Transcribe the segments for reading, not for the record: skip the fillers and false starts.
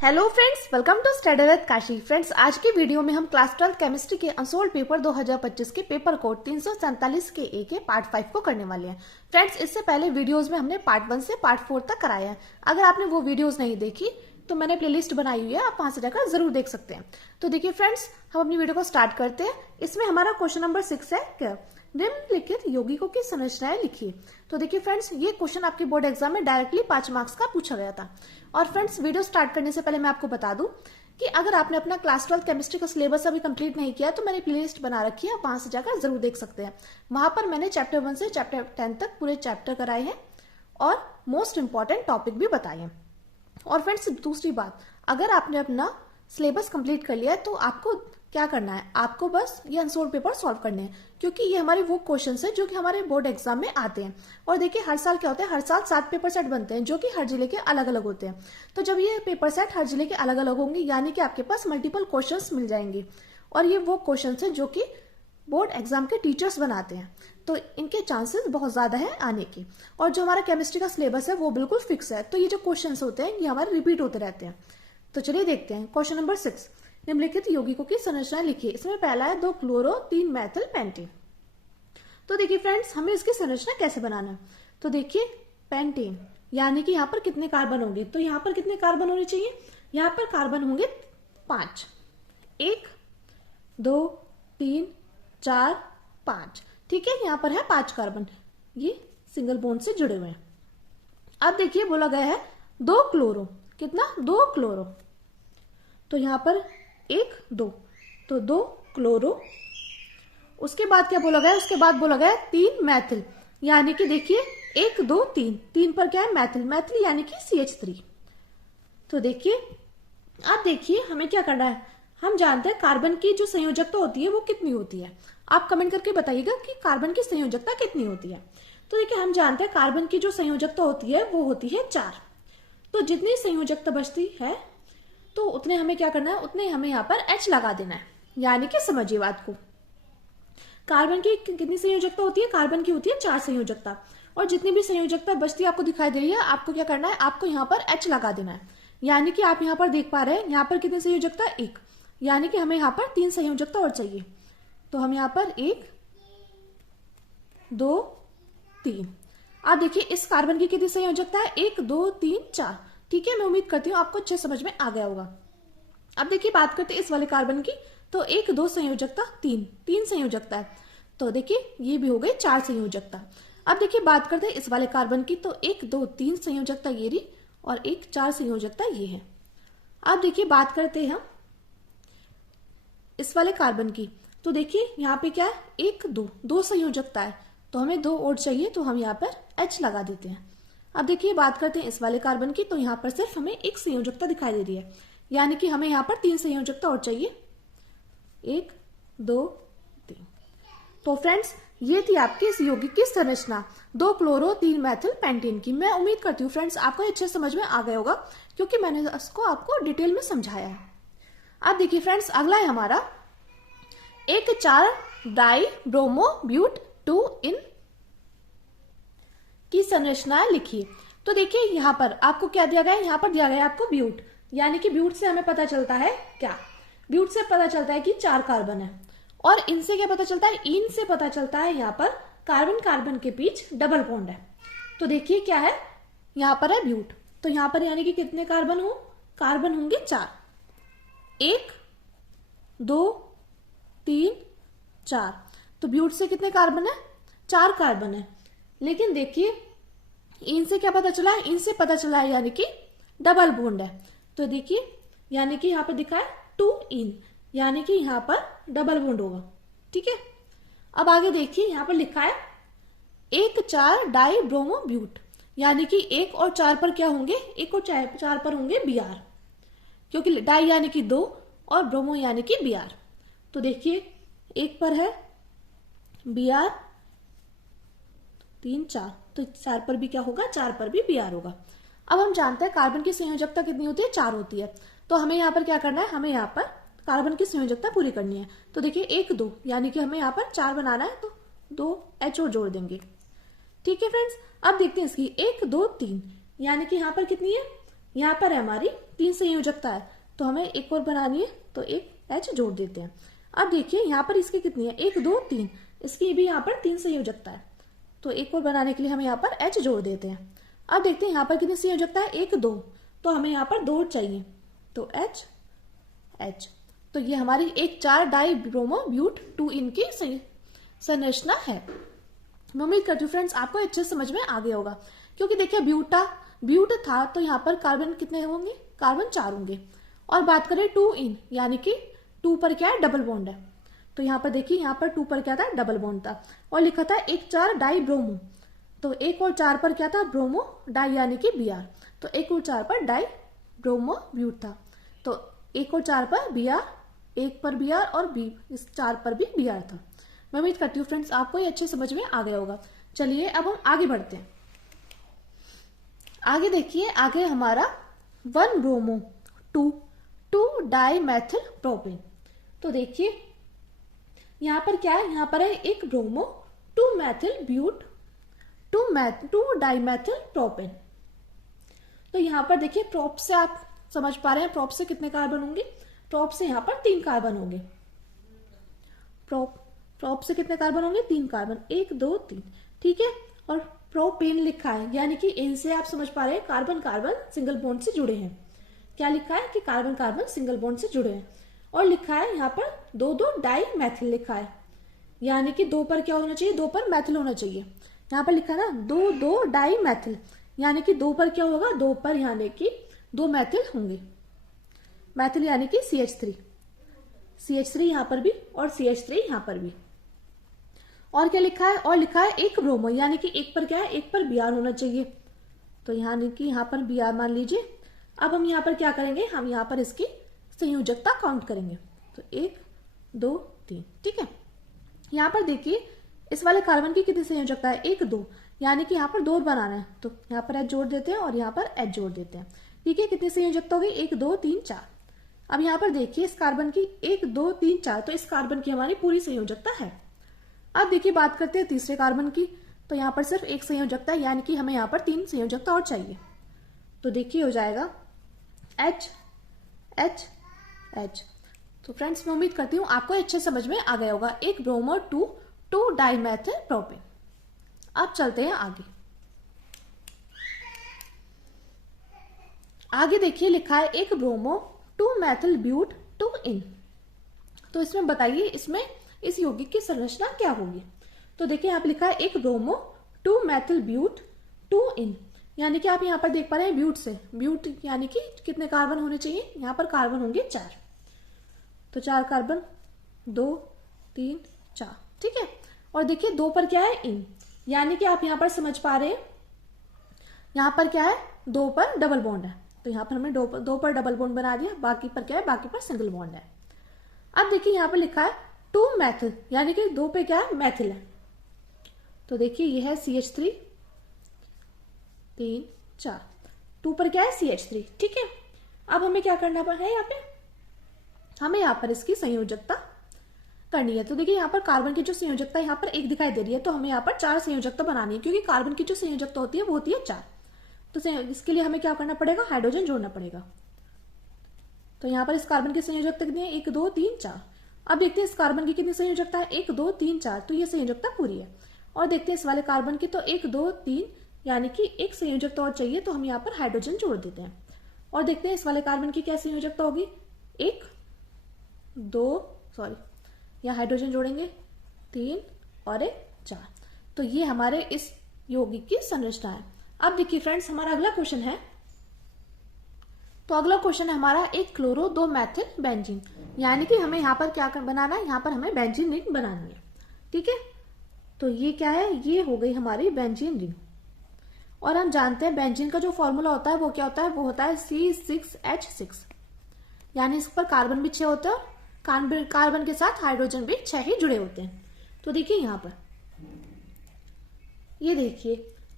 Hello friends, welcome to study with Kashi. Friends, आज की video में हम क्लास 12 केमिस्ट्री के अनसोल्ड पेपर 2025 के पेपर कोड 347 के ए के पार्ट 5 को करने वाले हैं। फ्रेंड्स, इससे पहले वीडियोस में हमने पार्ट 1 से पार्ट 4 तक कराया है। अगर आपने वो वीडियोस नहीं देखी तो मैंने प्लेलिस्ट बनाई हुई है, आप वहां से जाकर जरूर देख सकते हैं। तो देखिए फ्रेंड्स, हम अपनी वीडियो को स्टार्ट करते हैं। इसमें हमारा क्वेश्चन नंबर 6 है क्या निम्नलिखित यौगिकों की संरचनाएं लिखिए। तो देखिए फ्रेंड्स, ये क्वेश्चन आपके बोर्ड एग्जाम में डायरेक्टली 5 मार्क्स का पूछा गया था। और फ्रेंड्स, वीडियो स्टार्ट करने से पहले मैं आपको बता दूं कि अगर आपने अपना क्लास 12 केमिस्ट्री का सिलेबस अभी कंप्लीट नहीं किया तो मैंने प्लेलिस्ट बना रखी है, वहां से जाकर जरूर देख सकते हैं। वहां पर मैंने चैप्टर 1 से चैप्टर 10 तक पूरे चैप्टर कराए हैं और मोस्ट इंपॉर्टेंट टॉपिक भी बताए हैं। और फ्रेंड्स, दूसरी बात, अगर आपने अपना सिलेबस कंप्लीट कर लिया है तो आपको क्या करना है, आपको बस ये अनसोल्ड पेपर सॉल्व करने हैं, क्योंकि ये हमारे वो क्वेश्चंस हैं जो कि हमारे बोर्ड एग्जाम में आते हैं। और देखिए, हर साल क्या होता है, हर साल 7 पेपर सेट बनते हैं जो कि हर जिले के अलग अलग होते हैं। तो जब ये पेपर सेट हर जिले के अलग अलग होंगे, यानी कि आपके पास मल्टीपल क्वेश्चंस मिल जाएंगे। और ये वो क्वेश्चंस हैं जो कि बोर्ड एग्जाम के टीचर्स बनाते हैं, तो इनके चांसेस बहुत ज्यादा है आने के। और जो हमारा केमिस्ट्री का सिलेबस है वो बिल्कुल फिक्स है, तो ये जो क्वेश्चन होते हैं ये हमारे रिपीट होते रहते हैं। तो चलिए देखते हैं क्वेश्चन नंबर 6, निम्नलिखित यौगिकों की संरचना लिखिए। इसमें पहला है 2 क्लोरो 3 मैथिल पेंटेन। तो देखिए फ्रेंड्स, हमें इसकी संरचना कैसे बनाना है। तो देखिए, पेंटेन यानी कि यहाँ पर कितने कार्बन होंगे, तो यहाँ पर कितने कार्बन होने चाहिए, यहाँ पर कार्बन होंगे 5, 1 2 3 4 5। ठीक है, यहाँ पर है 5 कार्बन, ये सिंगल बॉन्ड से जुड़े हुए हैं। अब देखिए, बोला गया है 2 क्लोरो, कितना, 2 क्लोरो, तो यहाँ पर 1 2, तो 2 क्लोरो। उसके बाद क्या बोला गया, उसके बाद बोला गया 3 मैथिल, यानी कि देखिए 1 2 3, 3 पर क्या है, मैथिल, मैथिल यानी कि CH3। तो देखिए, अब देखिए हमें क्या करना है, हम जानते हैं कार्बन की जो संयोजकता होती है वो कितनी होती है। आप कमेंट करके बताइएगा कि कार्बन की संयोजकता कितनी होती है। तो देखिए, हम जानते हैं कार्बन की जो संयोजकता होती है वो होती है 4। तो जितनी संयोजकता बचती है तो उतने हमें क्या करना है, उतने हमें यहाँ पर H लगा देना है। यानी कि समझिए बात को, कार्बन की कितनी संयोजकता होती है, कार्बन की होती है 4 संयोजकता, और जितनी भी संयोजकता बचती आपको दिखाई दे रही है, आपको क्या करना है, आपको यहाँ पर H लगा देना है। यानी कि आप यहाँ पर देख पा रहे हैं, यहाँ पर कितनी संयोजकता, 1, यानी कि हमें यहाँ पर 3 संयोजकता और चाहिए। तो हम यहाँ पर 1 2 3। आप देखिए, इस कार्बन की कितनी संयोजकता है, 1 2 3 4। ठीक है, मैं उम्मीद करती हूँ आपको अच्छे समझ में आ गया होगा। अब देखिए, बात करते हैं इस वाले कार्बन की, तो 1 2 संयोजकता, 3 संयोजकता है, तो देखिए ये भी हो गई 4 संयोजकता। अब देखिए, बात करते हैं इस वाले कार्बन की, तो 1 2 3 संयोजकता ये रही और 1 4 संयोजकता ये है। अब देखिए, बात करते हैं हम इस वाले कार्बन की, तो देखिए यहाँ पे क्या है, 1 2 संयोजकता है, तो हमें 2 और चाहिए, तो हम यहाँ पर H लगा देते हैं। अब देखिए, बात करते हैं इस वाले कार्बन की, तो यहाँ पर सिर्फ हमें 1 संयोजकता दिखाई दे रही है, यानी कि हमें यहाँ पर 3 संयोजकता और चाहिए, 1 2 3। तो फ्रेंड्स, ये थी आपकी इस यौगिक की संरचना 2 क्लोरो 3 मैथिल पेंटेन की। मैं उम्मीद करती हूँ फ्रेंड्स आपको अच्छे समझ में आ गया होगा, क्योंकि मैंने इसको आपको डिटेल में समझाया है। अब देखिए फ्रेंड्स, अगला है हमारा 1 4 डाई ब्रोमो ब्यूट 2 इन की संरचनाएं लिखिए। तो देखिए, यहाँ पर आपको क्या दिया गया है, यहाँ पर दिया गया है आपको ब्यूट, यानी कि ब्यूट से हमें पता चलता है क्या, ब्यूट से पता चलता है कि 4 कार्बन है। और इनसे क्या पता चलता है, इन से पता चलता है यहाँ पर कार्बन कार्बन के बीच डबल बॉन्ड है। तो देखिए क्या है, यहाँ पर है ब्यूट, तो यहाँ पर यानी कि कितने कार्बन हो, कार्बन होंगे 4, 1 2 3 4। तो ब्यूट से कितने कार्बन है, 4 कार्बन है। लेकिन देखिए, इनसे क्या पता चला है, इनसे पता चला है यानी कि डबल बॉन्ड है। तो देखिए, यानी कि यहाँ पर दिखा है 2 इन, यानी कि यहाँ पर डबल बॉन्ड होगा। ठीक है, अब आगे देखिए, यहाँ पर लिखा है 1 4 डाई ब्रोमो ब्यूट, यानी कि 1 और 4 पर क्या होंगे, 1 और 4 पर होंगे Br, क्योंकि डाई यानी कि 2 और ब्रोमो यानी कि Br। तो देखिए, 1 पर है Br 3 4, तो 4 पर भी क्या होगा, 4 पर भी Br होगा। अब हम जानते हैं कार्बन की संयोजकता कितनी होती है, 4 होती है। तो हमें यहाँ पर क्या करना है, हमें यहाँ पर कार्बन की संयोजकता पूरी करनी है। तो देखिए 1 2, यानी कि हमें यहाँ पर 4 बनाना है, तो 2 H और जोड़ देंगे। ठीक है फ्रेंड्स, अब देखते हैं इसकी 1 2 3, यानी कि यहाँ पर कितनी है, यहाँ पर है हमारी तीन संयोजकता है तो हमें एक और बनानी है, तो एक H जोड़ देते हैं। अब देखिए यहाँ पर इसकी कितनी है, 1 2 3, इसकी भी यहाँ पर तीन संयोजकता है, तो एक और बनाने के लिए हम यहाँ पर H जोड़ देते हैं। अब देखते हैं यहाँ पर कितनी संयोजकता है, 1 2, तो हमें यहाँ पर 2 चाहिए, तो H। तो ये हमारी एक 4 डाई ब्रोमो ब्यूट 2 इन की संरचना है। मैं उम्मीद करती हूँ फ्रेंड्स आपको अच्छे समझ में आ गया होगा, क्योंकि देखिए ब्यूट था तो यहाँ पर कार्बन कितने होंगे, कार्बन 4 होंगे। और बात करें 2 इन, यानी कि 2 पर क्या है, डबल बॉन्ड है, तो यहाँ पर देखिए यहाँ पर 2 पर क्या था, डबल बॉन्ड था, और लिखा था 1 4 डाई ब्रोमो, तो 1 और 4 पर क्या था, ब्रोमो डाई यानी कि Br, तो 1 और 4 पर डाई ब्रोमो ब्यूट था, तो 1 और 4 पर Br, 1 पर Br और इस 4 पर भी Br था। मैं उम्मीद करती हूँ फ्रेंड्स आपको ये अच्छे समझ में आ गया होगा। चलिए अब हम आगे बढ़ते हैं। आगे देखिए, आगे हमारा 1 ब्रोमो 2 डाई मैथिल प्रोपेन। तो देखिए यहाँ पर क्या है, यहाँ पर है 1 bromo 2 methyl but 2 di methyl propane. तो यहाँ पर देखिए प्रोप से आप समझ पा रहे हैं, प्रोप से कितने कार्बन होंगे, प्रोप से यहाँ पर 3 कार्बन होंगे, प्रोप से कितने कार्बन होंगे, 3 कार्बन, 1 2 3, ठीक है। और प्रोपेन लिखा है, यानी कि इन से आप समझ पा रहे हैं कार्बन कार्बन सिंगल बॉन्ड से जुड़े हैं। क्या लिखा है कि कार्बन कार्बन सिंगल बॉन्ड से जुड़े हैं। और लिखा है यहाँ पर 2 2 डाई मैथिल लिखा है, यानी कि 2 पर क्या होना चाहिए, 2 पर मैथिल होना चाहिए। यहाँ पर लिखा है ना 2 2 डाई मैथिल, यानी कि 2 पर क्या होगा, 2 पर यानी कि 2 मैथिल होंगे, मैथिल यानी कि CH3 यहाँ पर भी और CH3 यहाँ पर भी। और क्या लिखा है, और लिखा है 1 ब्रोमो, यानी कि 1 पर क्या है, 1 पर Br होना चाहिए, तो यहाँ पर Br मान लीजिए। अब हम यहाँ पर क्या करेंगे, हम यहाँ पर इसकी संयोजकता काउंट करेंगे, तो 1 2 3, ठीक है। यहाँ पर देखिए इस वाले कार्बन की कितनी संयोजकता है, 1 2, यानी कि यहाँ पर 2 बनाना है, तो यहाँ पर H जोड़ देते हैं और यहाँ पर H जोड़ देते हैं, ठीक है। कितनी संयोजकता होगी, 1 2 3 4। अब यहाँ पर देखिए इस कार्बन की 1 2 3 4, तो इस कार्बन की हमारी पूरी संयोजकता है। अब देखिए बात करते हैं तीसरे कार्बन की, तो यहाँ पर सिर्फ एक संयोजकता है, यानी कि हमें यहाँ पर 3 संयोजकता और चाहिए, तो देखिए हो जाएगा H H H। तो फ्रेंड्स मैं उम्मीद करती हूँ आपको अच्छे समझ में आ गया होगा, 1 ब्रोमो 2 डाई मैथिल प्रोपेन। अब चलते हैं आगे देखिए लिखा है 1 ब्रोमो 2 मैथिल ब्यूट 2 इन। तो इसमें बताइए इसमें इस यौगिक की संरचना क्या होगी। तो देखिए यहाँ पे लिखा है 1 ब्रोमो 2 मैथिल ब्यूट 2 इन, यानी कि आप यहाँ पर देख पा रहे हैं ब्यूट यानी कि कितने कार्बन होने चाहिए, यहाँ पर कार्बन होंगे 4, तो 4 कार्बन 2 3 4, ठीक है। और देखिए 2 पर क्या है, इन, यानी कि आप यहाँ पर समझ पा रहे हैं यहाँ पर क्या है, 2 पर डबल बॉन्ड है, तो यहाँ पर हमने 2 पर डबल बॉन्ड बना दिया, बाकी पर क्या है, बाकी पर सिंगल बॉन्ड है। अब देखिए यहाँ पर लिखा है 2 मैथिल, यानी कि 2 पे क्या है, मैथिल है, तो देखिए ये है CH3 3 4, 2 पर क्या है, CH3, ठीक है। अब हमें क्या करना है, यहाँ पे हमें यहाँ पर इसकी संयोजकता करनी है। तो देखिए यहाँ पर कार्बन की जो संयोजकता यहाँ पर 1 दिखाई दे रही है, तो हमें यहाँ पर 4 संयोजकता बनानी है, क्योंकि कार्बन की जो संयोजकता होती है वो होती है 4। तो इसके लिए हमें क्या करना पड़ेगा, हाइड्रोजन जोड़ना पड़ेगा। तो यहाँ पर इस कार्बन की संयोजकता कितनी है, 1 2 3 4। अब देखते हैं इस कार्बन की कितनी संयोजकता है, 1 2 3 4, तो ये संयोजकता पूरी है। और देखते हैं इस वाले कार्बन की, तो 1 2 3, यानी कि एक संयोजकता और चाहिए, तो हम यहाँ पर हाइड्रोजन जोड़ देते हैं। और देखते हैं इस वाले कार्बन की क्या संयोजकता होगी, 1 2 सॉरी यहाँ हाइड्रोजन जोड़ेंगे 3 और 1 4, तो ये हमारे इस यौगिक की संरचना है। अब देखिए फ्रेंड्स हमारा अगला क्वेश्चन है, तो अगला क्वेश्चन है हमारा 1 क्लोरो 2 मैथिल बेंजीन, यानी कि हमें यहाँ पर क्या बनाना है, यहाँ पर हमें बेंजीन रिंग बनानी है, ठीक है। तो ये क्या है, ये हो गई हमारी बेंजीन रिंग। और हम जानते हैं बेंजीन का जो फॉर्मूला होता है वो क्या होता है, वो होता है C6H6, यानी इस पर कार्बन भी 6 होते हैं, कार्बन के साथ हाइड्रोजन भी 6 ही जुड़े होते हैं। तो देखिए यहाँ पर ये देखिए,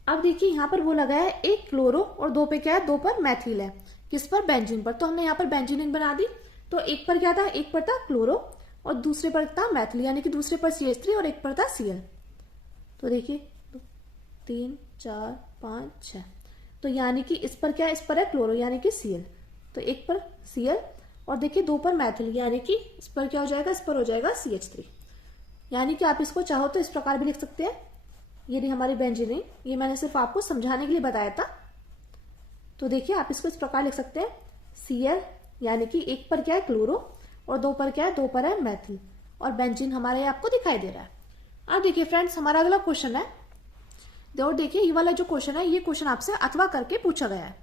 अब देखिए यहाँ पर वो लगा है 1 क्लोरो और 2 पे क्या है, 2 पर मैथिल है, किस पर, बेंजीन पर। तो हमने यहाँ पर बेंजीन रिंग बना दी। तो 1 पर क्या था, 1 पर था क्लोरो और दूसरे पर था मैथिल, यानी कि दूसरे पर CH3 और 1 पर था Cl। तो देखिए 3 4 5 6, तो यानी कि इस पर क्या है, इस पर है क्लोरो यानी कि Cl, तो एक पर Cl और देखिए 2 पर मैथिल, यानी कि इस पर क्या हो जाएगा, इस पर हो जाएगा CH3। यानी कि आप इसको चाहो तो इस प्रकार भी लिख सकते हैं। ये रही हमारी बेंजीन, ये मैंने सिर्फ आपको समझाने के लिए बताया था। तो देखिए आप इसको इस प्रकार लिख सकते हैं Cl, यानी कि एक पर क्या है क्लोरो और 2 पर क्या है, 2 पर है मैथिल, और बेंजीन हमारे आपको दिखाई दे रहा है। अब देखिए फ्रेंड्स हमारा अगला क्वेश्चन है, और देखिए ये वाला जो क्वेश्चन है, ये क्वेश्चन आपसे अथवा करके पूछा गया है।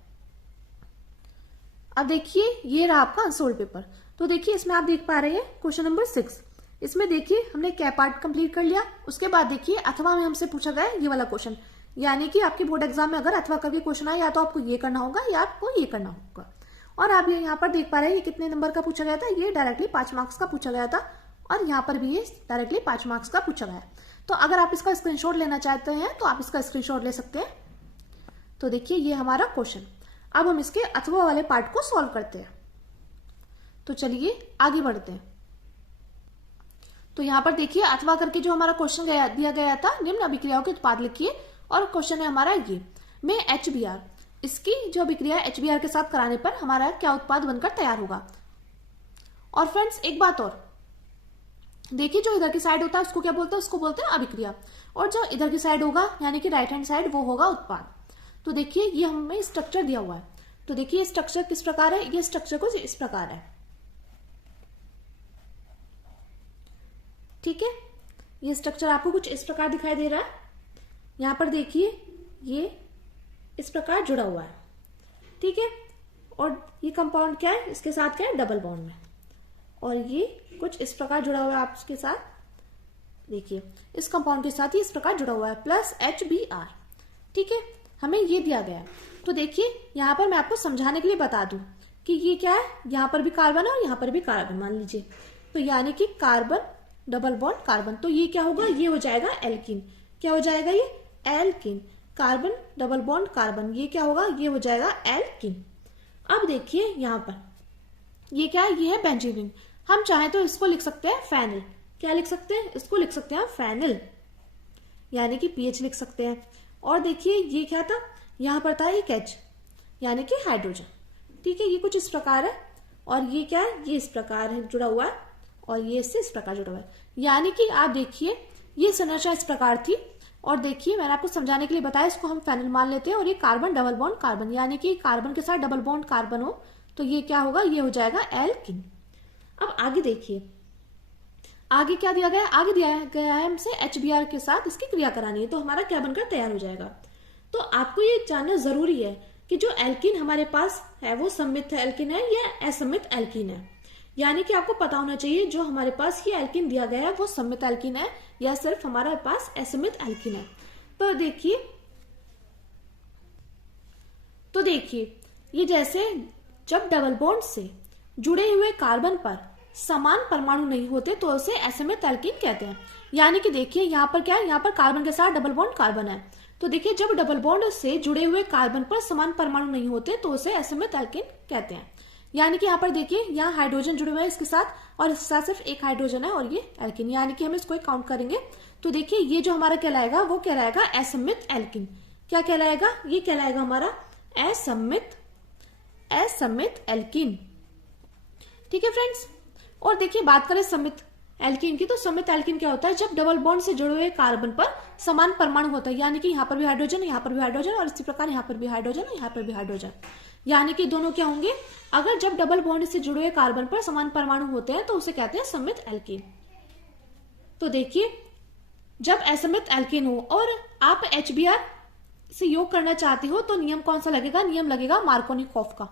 अब देखिए ये रहा आपका अनसोल्ड पेपर। तो देखिए इसमें आप देख पा रहे हैं क्वेश्चन नंबर 6। इसमें देखिए हमने क्या पार्ट कंप्लीट कर लिया। उसके बाद देखिए अथवा में हमसे पूछा गया है ये वाला क्वेश्चन, यानी कि आपके बोर्ड एग्जाम में अगर अथवा करके क्वेश्चन आए, या तो आपको ये करना होगा या आपको ये करना होगा। और आप ये यहाँ पर देख पा रहे हैं ये कितने नंबर का पूछा गया था, ये डायरेक्टली 5 मार्क्स का पूछा गया था, और यहाँ पर भी ये डायरेक्टली 5 मार्क्स का पूछा गया है। तो अगर आप इसका स्क्रीनशॉट लेना चाहते हैं तो आप इसका स्क्रीनशॉट ले सकते हैं। तो देखिए ये हमारा क्वेश्चन। अब हम इसके अथवा वाले पार्ट को सॉल्व करते हैं। तो चलिए आगे बढ़ते हैं। तो यहाँ पर देखिए अथवा करके जो हमारा क्वेश्चन दिया गया था, निम्न अभिक्रियाओं के उत्पाद लिखिए, और क्वेश्चन है हमारा ये में HBr, इसकी जो अभिक्रिया HBr के साथ कराने पर हमारा क्या उत्पाद बनकर तैयार होगा। और फ्रेंड्स एक बात और देखिए, जो इधर की साइड होता है उसको क्या बोलते हैं, उसको बोलते हैं अभिक्रिया, और जो इधर की साइड होगा यानी कि राइट हैंड साइड, वो होगा उत्पाद। तो देखिए ये हमें स्ट्रक्चर दिया हुआ है। तो देखिए स्ट्रक्चर किस प्रकार है, ये स्ट्रक्चर कुछ इस प्रकार है, ठीक है। ये स्ट्रक्चर आपको कुछ इस प्रकार दिखाई दे रहा है। यहां पर देखिए ये इस प्रकार जुड़ा हुआ है, ठीक है। और ये कंपाउंड क्या है, इसके साथ क्या है, डबल बॉन्ड में, और ये कुछ इस प्रकार जुड़ा हुआ है आपके साथ। देखिए इस कंपाउंड के साथ ये इस प्रकार जुड़ा हुआ है प्लस HBr, ठीक है। हमें ये दिया गया है। तो देखिए यहां पर मैं आपको समझाने के लिए बता दूं कि ये क्या है, यहां पर भी कार्बन है और यहां पर भी कार्बन मान लीजिए। तो यानी कि कार्बन डबल बॉन्ड कार्बन, तो ये क्या होगा, ये हो जाएगा एल्कीन। क्या हो जाएगा, ये alkene. Carbon double bond carbon, ये क्या होगा, ये हो जाएगा एल्कीन। अब देखिए यहां पर ये क्या है, ये है बेंजीन। हम चाहें तो इसको लिख सकते हैं फेनिल। क्या लिख सकते हैं, इसको लिख सकते हैं फेनिल, यानी कि पीएच लिख सकते हैं। और देखिए ये क्या था, यहां पर था एक H, यानी कि हाइड्रोजन, ठीक है। ये कुछ इस प्रकार है, और ये क्या है, ये इस प्रकार है जुड़ा हुआ है, और ये इससे इस प्रकार जुड़ा हुआ है। यानी कि आप देखिए ये संरचना इस प्रकार थी, और देखिए मैंने आपको समझाने के लिए बताया, इसको हम फेनिल मान लेते हैं। और ये कार्बन डबल बॉन्ड कार्बन, यानी कि कार्बन के साथ डबल बॉन्ड कार्बन हो, तो ये क्या होगा, ये हो जाएगा एल्कीन। अब आगे देखिए आगे क्या दिया गया है, आगे दिया गया है हमसे HBr के साथ इसकी क्रिया करानी है, तो हमारा क्या बनकर तैयार हो जाएगा। तो आपको ये जानना जरूरी है कि जो एल्कीन हमारे पास है वो सम्मित एल्कीन है या असम्मित एल्कीन है। यानी कि आपको पता होना चाहिए जो हमारे पास ये एल्कीन दिया गया है वो सम्मित एल्कीन है या सिर्फ हमारे पास असम्मित एल्कीन है। तो देखिए ये जैसे जब डबल बॉन्ड से जुड़े हुए कार्बन पर समान परमाणु नहीं होते तो उसे असम्मित एल्कीन कहते हैं। यानी कि देखिए यहाँ पर क्या है, यहाँ पर कार्बन के साथ डबल बॉन्ड कार्बन है। तो देखिए जब डबल बॉन्ड से जुड़े हुए कार्बन पर समान परमाणु नहीं होते तो उसे असम्मित एल्कीन कहते हैं। यानी कि यहाँ पर देखिए यहाँ हाइड्रोजन जुड़े हुए हैं इसके साथ, और इसके साथ सिर्फ एक हाइड्रोजन है और ये एल्कीन, यानी कि हम इसको काउंट करेंगे। तो देखिए ये जो हमारा कहलाएगा वो कहलाएगा असम्मित एल्कीन। क्या कहलाएगा, ये कहलाएगा हमारा असम्मित एल्कीन, ठीक है फ्रेंड्स। और देखिए बात करें सम्मित एल्कीन की, तो सम्मित एल्कीन क्या होता है, जब डबल बॉन्ड से जुड़े हुए कार्बन पर समान परमाणु होता है, यानी कि यहाँ पर भी हाइड्रोजन, यहाँ पर भी हाइड्रोजन, और इसी प्रकार यहाँ पर भी हाइड्रोजन और यहाँ पर भी हाइड्रोजन, यानी कि दोनों क्या होंगे, अगर जब डबल बॉन्ड से जुड़े हुए कार्बन पर समान परमाणु होते हैं तो उसे कहते हैं सम्मित एल्कीन। तो देखिए जब असम्मित एल्कीन हो और आप HBr से योग करना चाहते हो तो नियम कौन सा लगेगा, नियम लगेगा मार्कोनिकॉफ का।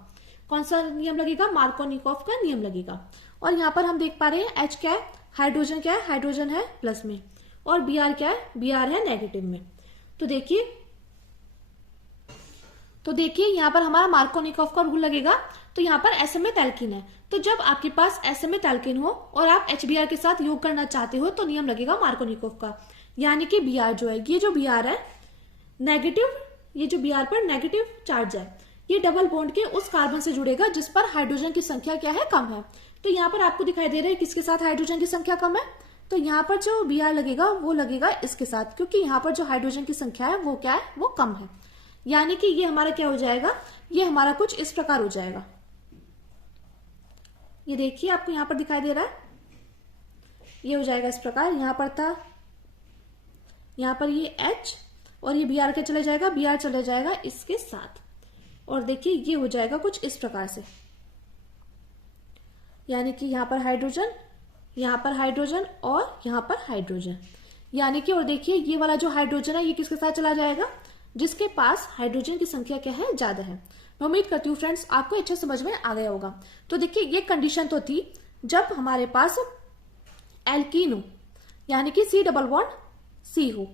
कौन सा नियम लगेगा, मार्कोनिकॉफ का नियम लगेगा। और यहाँ पर हम देख पा रहे हैं H क्या है, हाइड्रोजन क्या है, हाइड्रोजन है प्लस में, और Br क्या है, Br है नेगेटिव में। तो देखिए यहाँ पर हमारा मार्कोनिकॉफ का रूल लगेगा। तो यहाँ पर असम्मित एल्कीन है, तो जब आपके पास असम्मित एल्कीन हो और आप HBr के साथ योग करना चाहते हो तो नियम लगेगा मार्कोनिकॉफ का। यानी कि Br जो है, ये जो Br है नेगेटिव, ये जो Br पर नेगेटिव चार्ज है, ये डबल बॉन्ड के उस कार्बन से जुड़ेगा जिस पर हाइड्रोजन की संख्या क्या है, कम है। तो यहाँ पर आपको दिखाई दे रहा है किसके साथ हाइड्रोजन की संख्या कम है, तो यहाँ पर जो Br लगेगा वो लगेगा इसके साथ, क्योंकि यहाँ पर जो हाइड्रोजन की संख्या है वो क्या है, वो कम है। यानी कि ये हमारा क्या हो जाएगा, ये हमारा कुछ इस प्रकार हो जाएगा। ये देखिए आपको यहाँ पर दिखाई दे रहा है, ये हो जाएगा इस प्रकार। यहाँ पर था, यहाँ पर ये H और ये Br के चले जाएगा, Br चले जाएगा इसके साथ, और देखिए ये हो जाएगा कुछ इस प्रकार से, यानी कि यहाँ पर हाइड्रोजन, यहाँ पर हाइड्रोजन और यहाँ पर हाइड्रोजन, यानी कि और देखिए ये वाला जो हाइड्रोजन है ये किसके साथ चला जाएगा, जिसके पास हाइड्रोजन की संख्या क्या है, ज्यादा है। मैं उम्मीद करती हूँ फ्रेंड्स आपको अच्छे समझ में आ गया होगा। तो देखिए ये कंडीशन तो थी जब हमारे पास एल्कीन हो, यानी कि C डबल बॉन्ड C हो,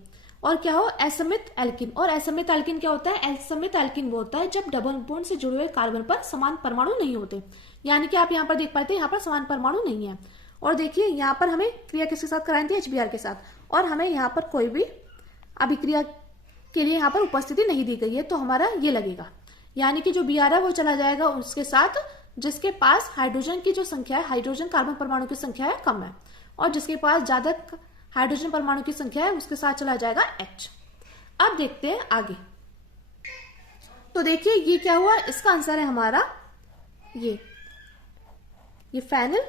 और क्या हो, असमित एल्कीन। और असमित एल्कीन क्या होता है, असमित एल्कीन वो होता है जब डबल बॉन्ड से जुड़े हुए कार्बन पर समान परमाणु नहीं होते, यानी कि आप यहाँ पर देख पाते हैं यहाँ पर समान परमाणु नहीं है। और देखिए यहाँ पर हमें क्रिया किसके साथ करानी थी, HBr के साथ, और हमें यहाँ पर कोई भी अभिक्रिया के लिए यहाँ पर उपस्थिति नहीं दी गई है, तो हमारा ये लगेगा, यानी कि जो Br है वो चला जाएगा उसके साथ जिसके पास हाइड्रोजन की जो संख्या है, हाइड्रोजन कार्बन परमाणु की संख्या है कम है, और जिसके पास ज्यादा हाइड्रोजन परमाणु की संख्या है उसके साथ चला जाएगा H। अब देखते हैं आगे। तो देखिए ये क्या हुआ, इसका आंसर है हमारा ये फेनिल।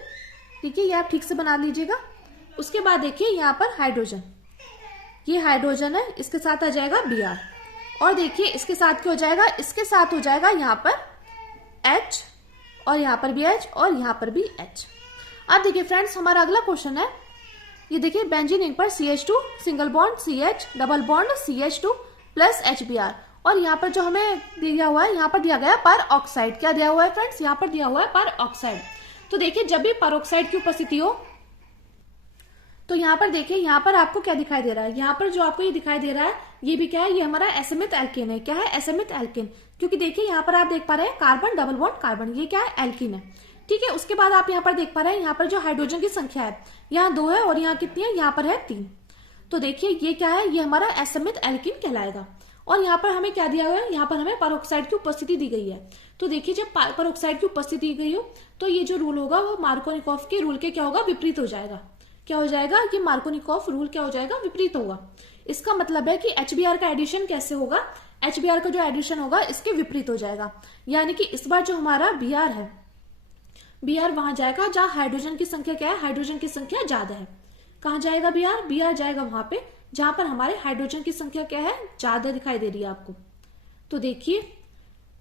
ठीक है, ये आप ठीक से बना लीजिएगा। उसके बाद देखिए यहाँ पर हाइड्रोजन, ये हाइड्रोजन है, इसके साथ आ जाएगा Br, और देखिए इसके साथ क्या हो जाएगा, इसके साथ हो जाएगा यहाँ पर H, और यहाँ पर भी H, और यहाँ पर भी H। अब देखिए फ्रेंड्स हमारा अगला क्वेश्चन है, ये देखिए बेंजीन रिंग पर CH2 single bond CH double bond CH2 plus HBr, और यहाँ पर जो हमें दिया हुआ है, यहाँ पर दिया गया पर ऑक्साइड। क्या दिया हुआ है फ्रेंड्स, यहाँ पर दिया हुआ है पर ऑक्साइड। तो देखिए जब भी पर की उपस्थिति हो तो यहाँ पर देखिए, यहाँ पर आपको क्या दिखाई दे रहा है, यहाँ पर जो आपको ये दिखाई दे रहा है ये भी क्या है, ये हमारा असमित एल्केन है। क्या है, असमित एल्केन, क्योंकि देखिए यहाँ पर आप देख पा रहे हैं कार्बन डबल बॉन्ड कार्बन, ये क्या है, एल्कीन है। ठीक है, उसके बाद आप यहाँ पर देख पा रहे हैं यहाँ पर जो हाइड्रोजन की संख्या है, यहाँ 2 है और यहाँ कितनी है, यहाँ पर है 3। तो देखिए ये क्या है, ये हमारा असमित एल्कीन कहलाएगा। और यहाँ पर हमें क्या दिया हुआ है, यहाँ पर हमें पर की उपस्थिति दी गई है। तो देखिए जब पर की उपस्थिति दी गई हो तो ये जो रूल होगा वो मार्कोनिकॉफ के रूल के क्या होगा, विपरीत हो जाएगा। क्या हो जाएगा, ये मार्कोनिकॉफ रूल क्या हो जाएगा, विपरीत होगा। इसका मतलब है कि HBr का एडिशन कैसे होगा, HBr का जो एडिशन होगा इसके विपरीत हो जाएगा, यानी कि इस बार जो हमारा Br है, Br वहां जाएगा जहां हाइड्रोजन की संख्या क्या है, हाइड्रोजन की संख्या ज्यादा है। कहां जाएगा Br जाएगा वहां पे जहां पर हमारे हाइड्रोजन की संख्या क्या है, ज्यादा दिखाई दे रही है आपको। तो देखिए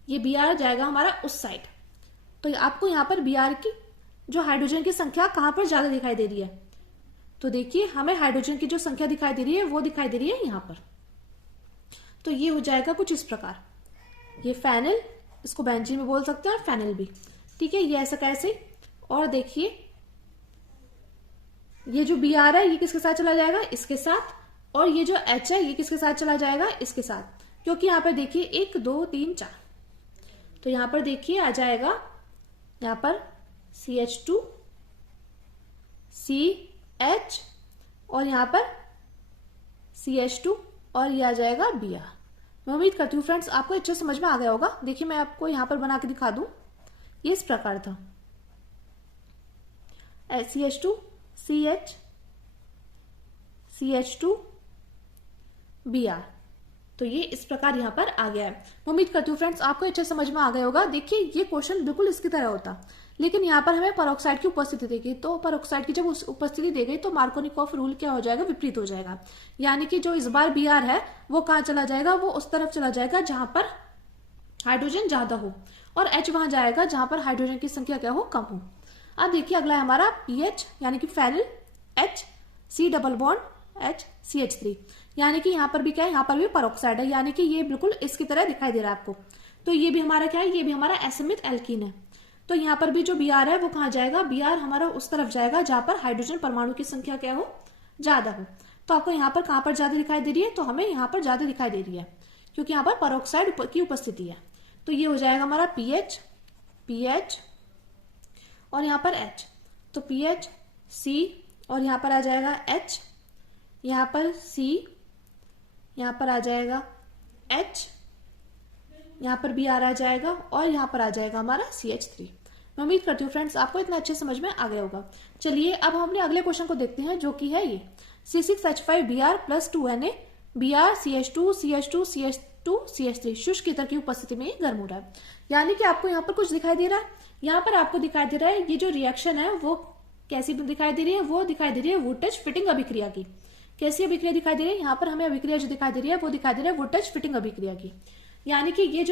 ये Br जाएगा हमारा उस साइड, तो आपको यहाँ पर Br की जो हाइड्रोजन की संख्या कहां पर ज्यादा दिखाई दे रही है, तो देखिए हमें हाइड्रोजन की जो संख्या दिखाई दे रही है वो दिखाई दे रही है यहाँ पर। तो ये हो जाएगा कुछ इस प्रकार, ये फेनिल, इसको बेंजीन में बोल सकते हैं, और फेनिल भी। ठीक है, ये ऐसा कैसे, और देखिए ये जो Br है ये किसके साथ चला जाएगा, इसके साथ, और ये जो H है ये किसके साथ चला जाएगा, इसके साथ, क्योंकि यहाँ पर देखिए 1 2 3 4, तो यहाँ पर देखिए आ जाएगा यहाँ पर CH2 CH और यहाँ पर CH2 और ये आ जाएगा Br। मैं उम्मीद करती हूँ फ्रेंड्स आपको अच्छे समझ में आ गया होगा। देखिए मैं आपको यहाँ पर बना के दिखा दूं, ये इस प्रकार था, CH2 CH CH2 Br, तो ये इस प्रकार यहाँ पर आ गया है। मैं उम्मीद करती हूँ फ्रेंड्स आपको अच्छे समझ में आ गया होगा। देखिए ये क्वेश्चन बिल्कुल इसकी तरह होता, लेकिन यहाँ पर हमें परऑक्साइड की उपस्थिति देगी, तो परऑक्साइड की जब उपस्थिति दी गई तो मार्कोनिकॉफ रूल क्या हो जाएगा, विपरीत हो जाएगा, यानी कि जो इस बार Br है वो कहाँ चला जाएगा, वो उस तरफ चला जाएगा जहां पर हाइड्रोजन ज्यादा हो, और H वहां जाएगा जहां पर हाइड्रोजन की संख्या क्या हो, कम हो। अब देखिए अगला है हमारा PH, यानी कि phenyl H C double bond H CH3, यानी कि यहाँ पर भी क्या है, यहाँ पर भी परऑक्साइड है, यानी कि ये बिल्कुल इसकी तरह दिखाई दे रहा है आपको। तो ये भी हमारा क्या है, ये भी हमारा असमित एल्कीन है। तो यहाँ पर भी जो Br है वो कहाँ जाएगा, Br हमारा उस तरफ जाएगा जहां पर हाइड्रोजन परमाणु की संख्या क्या हो, ज्यादा हो। तो आपको यहाँ पर कहाँ पर ज्यादा दिखाई दे रही है, तो हमें यहाँ पर ज्यादा दिखाई दे रही है क्योंकि यहाँ पर परऑक्साइड की उपस्थिति है। तो ये हो जाएगा हमारा PH और यहाँ पर H, तो PH C और यहाँ पर आ जाएगा H, यहाँ पर C, यहाँ पर आ जाएगा H, यहाँ पर Br आ जाएगा और यहाँ पर आ जाएगा हमारा CH3। मैं उम्मीद करती हूँ फ्रेंड्स आपको इतना अच्छे समझ में आ गया होगा। चलिए अब हम अपने अगले क्वेश्चन को देखते हैं, जो कि है ये C6H5Br plus 2Na Br CH2 CH2 CH2 CH3 शुष्क ईंधन की उपस्थिति में गर्म हो रहा है। यानी कि आपको यहाँ पर कुछ दिखाई दे रहा है, यहाँ पर आपको दिखाई दे रहा है ये जो रिएक्शन है वो कैसी दिखाई दे रही है, वो दिखाई दे रही है वुड टच फिटिंग अभिक्रिया की। कैसी अभिक्रिया दिखाई दे रही है, यहाँ पर हमें अभिक्रिया जो दिखाई दे रही है वो दिखाई दे रही है वुड टच फिटिंग अभिक्रिया की। यानी कि ये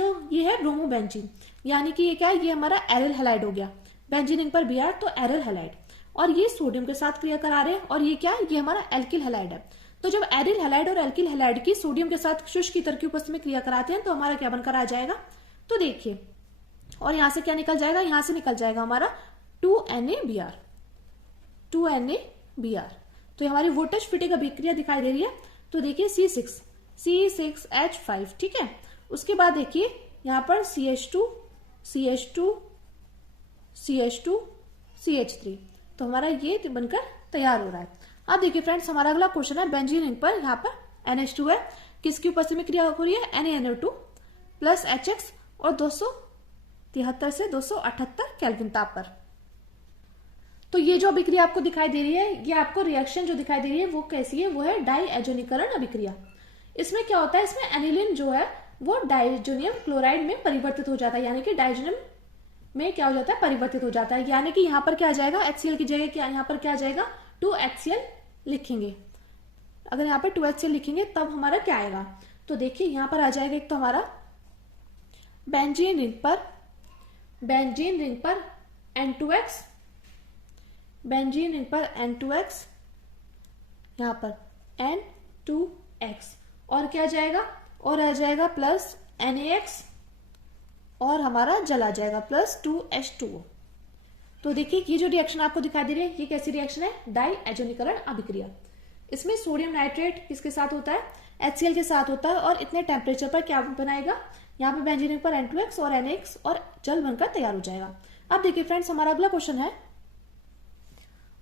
है ब्रोमोबेंजीन, यानी कि ये क्या है, ये हमारा एरिल हैलाइड हो गया। बेंजीन रिंग पर Br तो एरिल हैलाइड, और ये सोडियम के साथ क्रिया करा रहे हैं, और ये क्या है, ये हमारा एल्किल हैलाइड है। तो जब एरिल हैलाइड और एल्किल हैलाइड की सोडियम के साथ शुष्क ईथर की उपस्थिति में क्रिया कराते हैं तो हमारा क्या बनकर आ जाएगा, तो देखिए, और यहां से क्या निकल जाएगा, यहां से निकल जाएगा हमारा 2NaBr। तो हमारी वुड टच फिटिंग अभिक्रिया दिखाई दे रही है। तो देखिए C6H5, ठीक है। उसके बाद देखिए यहाँ पर CH2CH3, तो हमारा ये बनकर तैयार हो रहा है। अब देखिए फ्रेंड्स, हमारा अगला क्वेश्चन है बेंजीन रिंग पर, यहाँ पर NH2 है, किसकी उपस्थिति में क्रिया हो रही है, NaNO2 प्लस HX और 273 से 278 केल्विन ताप पर। तो ये जो अभिक्रिया आपको दिखाई दे रही है, ये आपको रिएक्शन जो दिखाई दे रही है वो कैसी है, वो है डाइएजोनीकरण अभिक्रिया। इसमें क्या होता है, इसमें एनिलीन जो है वो डाइजोनियम क्लोराइड में परिवर्तित हो जाता है, यानी कि डाइजोनियम में क्या हो जाता है, परिवर्तित हो जाता है। यानी कि यहाँ पर क्या आ जाएगा, HCl की जगह क्या, यहाँ पर क्या आ जाएगा, 2HCl लिखेंगे। अगर यहाँ पर 2HCl लिखेंगे तब हमारा क्या आएगा, तो देखिए यहाँ पर आ जाएगा एक तो हमारा बेंजीन रिंग पर N2X, बेंजीन रिंग पर N2X, यहाँ पर N2X, और क्या जाएगा, और आ जाएगा प्लस NaX, और हमारा जल आ जाएगा प्लस 2H2O। तो देखिए ये जो रिएक्शन आपको दिखाई दे रही है, ये कैसी रिएक्शन है, डाइएजोनीकरण अभिक्रिया। इसमें सोडियम नाइट्रेट किसके साथ होता है, HCl के साथ होता है, और इतने टेम्परेचर पर क्या बनाएगा, यहाँ पे बेंजीन रिंग पर N2X और NaX और जल बनकर तैयार हो जाएगा। अब देखिए फ्रेंड्स, हमारा अगला क्वेश्चन है,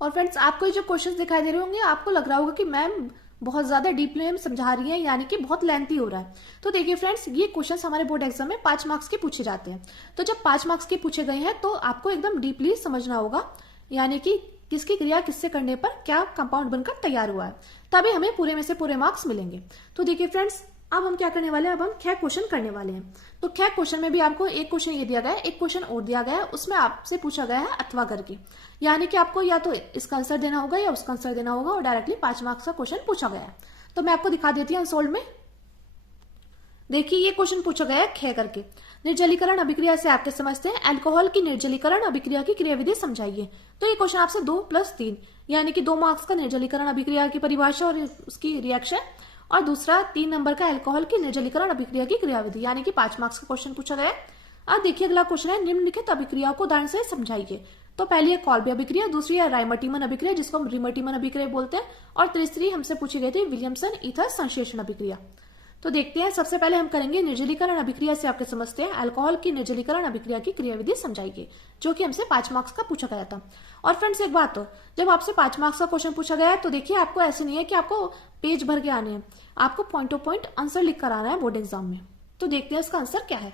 और फ्रेंड्स आपको ये जो क्वेश्चंस दिखाई दे रहे होंगे आपको लग रहा होगा कि मैम बहुत ज्यादा डीपली में समझा रही है, यानी कि बहुत लेंथी हो रहा है। तो देखिए फ्रेंड्स, ये क्वेश्चंस हमारे बोर्ड एग्जाम में 5 मार्क्स के पूछे जाते हैं। तो जब 5 मार्क्स के पूछे गए हैं तो आपको एकदम डीपली समझना होगा, यानी कि किसकी क्रिया किससे करने पर क्या कंपाउंड बनकर तैयार हुआ है, तभी हमें पूरे में से पूरे मार्क्स मिलेंगे। तो देखिए फ्रेंड्स, अब हम क्या करने वाले हैं, अब हम 6 क्वेश्चन करने वाले हैं। तो 6 क्वेश्चन में भी आपको एक क्वेश्चन ये दिया गया है, एक क्वेश्चन और दिया गया है, उसमें आपसे पूछा गया है अथवा करके, यानी कि आपको या तो इसका आंसर देना होगा या उसका आंसर देना होगा, और डायरेक्टली 5 मार्क्स का क्वेश्चन पूछा गया है। तो मैं आपको दिखा देती हूँ अनसोल्ड में। देखिए ये क्वेश्चन पूछा गया है ख करके, निर्जलीकरण अभिक्रिया से आपके समझते हैं अल्कोहल की निर्जलीकरण अभिक्रिया की क्रियाविधि समझाइए। तो ये क्वेश्चन आपसे 2+3 यानी कि 2 मार्क्स का निर्जलीकरण अभिक्रिया की परिभाषा और उसकी रिएक्शन, और दूसरा 3 नंबर का अल्कोहल की निर्जलीकरण अभिक्रिया की क्रियाविधि, यानी कि 5 मार्क्स का क्वेश्चन पूछा गया है। अब देखिए अगला क्वेश्चन है, निम्नलिखित अभिक्रियाओं को उदाहरण से समझाइए। तो पहली है कॉल्बी अभिक्रिया, दूसरी है राइमर्टिमन अभिक्रिया जिसको हम रिमर्टिमन अभिक्रिया बोलते हैं, और तीसरी हमसे पूछी गई थी विलियमसन ईथर संश्लेषण अभिक्रिया। तो देखते हैं, सबसे पहले हम करेंगे निर्जलीकरण अभिक्रिया से आपके समझते हैं अल्कोहल की निर्जलीकरण अभिक्रिया की क्रियाविधि समझाइए, जो कि हमसे 5 मार्क्स का पूछा गया था। और फ्रेंड्स एक बात, तो जब आपसे 5 मार्क्स का क्वेश्चन पूछा गया है तो देखिए आपको ऐसे नहीं है कि आपको पेज भर के आने हैं, आपको पॉइंट टू पॉइंट आंसर लिख कर आना है बोर्ड एग्जाम में। तो देखते हैं इसका आंसर क्या है।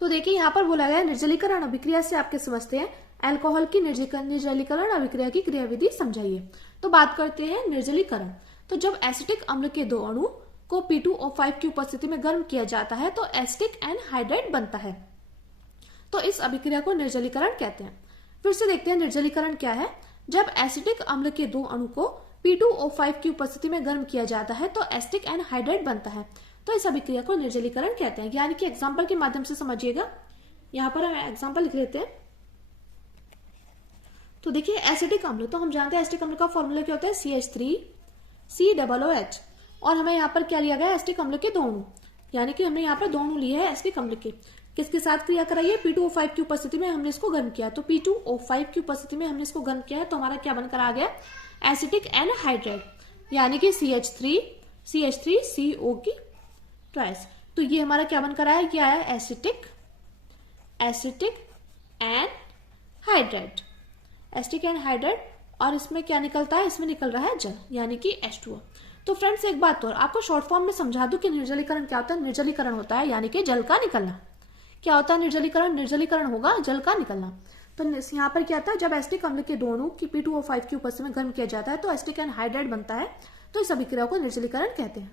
तो देखिए यहाँ पर बोला गया निर्जलीकरण अभिक्रिया से आपके समझते हैं अल्कोहल की निर्जलीकरण अभिक्रिया की क्रियाविधि समझाइए। तो बात करते हैं निर्जलीकरण। तो जब एसिटिक अम्ल के 2 अणु को P2O5 की उपस्थिति में गर्म किया जाता है तो एसिटिक एनहाइड्राइड बनता है। तो इस अभिक्रिया को निर्जलीकरण कहते हैं। फिर से देखते हैं निर्जलीकरण क्या है। जब एसिटिक अम्ल के 2 अणु को P2O5 की उपस्थिति में गर्म किया जाता है तो एसिटिक एनहाइड्राइड बनता है। तो इस अभिक्रिया को निर्जलीकरण कहते हैं। यानी कि एग्जाम्पल के माध्यम से समझिएगा। यहाँ पर हम एग्जाम्पल लिख लेते हैं। तो देखिए एसिटिक अम्ल, तो हम जानते हैं एसिटिक अम्ल का फॉर्मूला क्या होता है, CH3COOH, और हमें यहाँ पर क्या लिया गया, एसिटिक अम्ल के 2 अणु, यानी कि हमने यहाँ पर 2 अणु लिए हैं एसिटिक अम्ल के। किसके साथ क्रिया कराइए, P2O5 की उपस्थिति में हमने इसको गर्म किया। तो P2O5 की उपस्थिति में हमने इसको गर्म किया है तो हमारा क्या बनकर आ गया, एसिटिक एनहाइड्राइड, यानी कि CH3CO की ट्वाइस। तो ये हमारा क्या बनकर आया, ये आया एसिटिक एनहाइड्राइड, एसिटिक एनहाइड्राइड, और इसमें क्या निकलता है, इसमें निकल रहा है जल, यानी कि H2O। तो फ्रेंड्स एक बात और आपको शॉर्ट फॉर्म में समझा दूं कि निर्जलीकरण क्या होता है। निर्जलीकरण होता है यानी कि जल का निकलना। क्या होता है निर्जलीकरण, निर्जलीकरण होगा जल का निकलना। तो यहाँ पर क्या होता है, जब एसिटिक अम्ल के 2 अणु की P2O5 की उपस्थिति में गर्म किया जाता है तो एसिटिक एनहाइड्राइड बनता है। तो इस अभिक्रिया को निर्जलीकरण कहते हैं।